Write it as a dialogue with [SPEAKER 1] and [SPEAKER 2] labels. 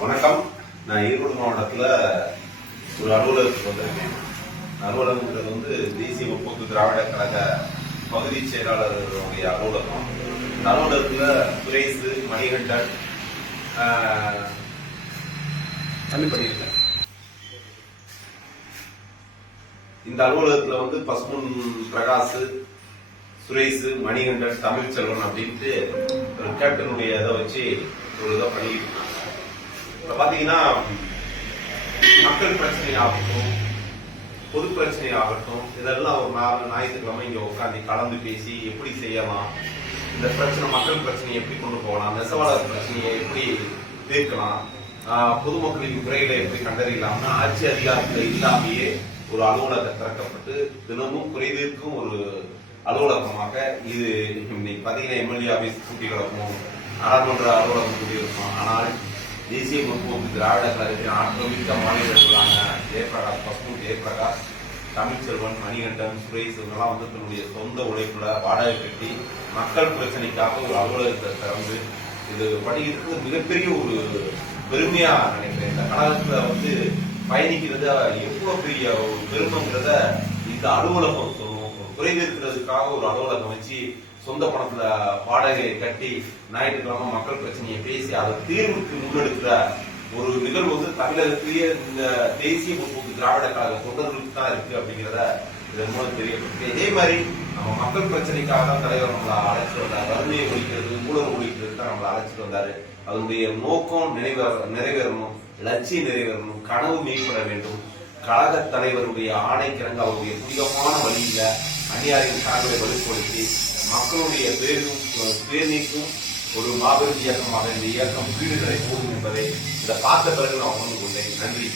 [SPEAKER 1] வணக்கம். நான் ஈரோடு மாவட்டத்தில் ஒரு அலுவலகத்துக்கு வந்திருக்கேன். அலுவலகங்கிறது வந்து தேசிய முற்போக்கு திராவிட கழக பகுதி செயலாளர்களுடைய அலுவலகம். இந்த அலுவலகத்தில் சுரேஷ் மணிகண்டன் தள்ளி பண்ணியிருக்கேன். இந்த அலுவலகத்தில் வந்து பசுமன் பிரகாஷ் சுரேஷ் மணிகண்டன் தமிழ்ச்செல்வன் அப்படின்ட்டு ஒரு கேப்டனுடைய இதை வச்சு ஒரு இதை பண்ணிட்டு இருக்காங்க. இப்ப பாத்தீங்கன்னா மக்கள் பிரச்சனை ஆகட்டும் பொது பிரச்சனை ஆகட்டும் இதெல்லாம் ஒரு நாலு ஞாயிற்றுக்கிழமை இங்க உட்காந்து கலந்து பேசி எப்படி செய்யலாம் இந்த பிரச்சனை மக்கள் பிரச்சனையை எப்படி கொண்டு போகலாம் நெசவாளர் பிரச்சனையை எப்படி தீர்க்கலாம் பொதுமக்களின் குறைகளை எப்படி கண்டறியலாம்னா ஆட்சி அதிகாரத்தில் இல்லாமையே ஒரு அலுவலகம் திறக்கப்பட்டு தினமும் குறைவிற்கும் ஒரு அலுவலகமாக இது இன்னைக்கு பாத்தீங்கன்னா எம்எல்ஏ ஆபீஸ் கூட்டி கிடக்கும் நாடாளுமன்ற அலுவலகம் கூட்டி இருக்கும் ஆனால் தேசிய முற்போக்கு திராவிட கழகத்தின் ஆற்றமிக்க மாநிலங்களான ஜெயபிரகாஷ் பசுமன் ஜெயபிரகாஷ் தமிழ்ச்செல்வன் மணிகண்டன் சுரேஷ் இவங்கெல்லாம் வந்து தன்னுடைய சொந்த உழைப்புல வாடகை கட்டி மக்கள் பிரச்சனைக்காக ஒரு அலுவலகத்தை திறந்து இது படிக்கிறது மிகப்பெரிய ஒரு பெருமையா நினைக்கிறேன். இந்த கழகத்துல வந்து பயணிக்கிறது எவ்வளவு பெரிய ஒரு பெருமைங்கிறத இந்த அலுவலகம் குறைவிருக்கிறதுக்காக ஒரு அலுவலகம் வச்சு சொந்த பணத்துல வாடகையை கட்டி ஞாயிற்றுக்கிழமை மக்கள் பிரச்சனையை பேசி அதை தீர்வுக்கு முன்னெடுக்கிற ஒரு நிகழ்வு வந்து தமிழகத்திலேயே இந்த தேசிய முற்போக்கு திராவிட கழக தொண்டர்களுக்கு தான் இருக்கு அப்படிங்கிறத இதன் மூலம் தெரியப்படுது இதே மாதிரி நம்ம மக்கள் பிரச்சனைக்காக தான் தலைவர் நம்மளை அழைச்சிட்டு வந்தார். வறுமையை ஒழிக்கிறது ஊழல் ஒழிக்கிறது தான் நம்மளை அழைச்சிட்டு வந்தாரு. அதனுடைய நோக்கம் நிறைவேற நிறைவேறணும் லட்சியம் நிறைவேறணும் கனவு மேம்பட வேண்டும். கழக தலைவருடைய ஆணைக்கிறங்க அவருடைய புனிதமான வழியில அந்நியாரின் கரங்களை வலுப்படுத்தி மக்களுடைய பேரும் பேரணிக்கும் ஒரு மாபெரும் இயக்கமாக இந்த இயக்கம் வீடுகளை கூடும் என்பதை இதை பார்த்த பிறகு நான் உணர்ந்து கொண்டேன். நன்றி.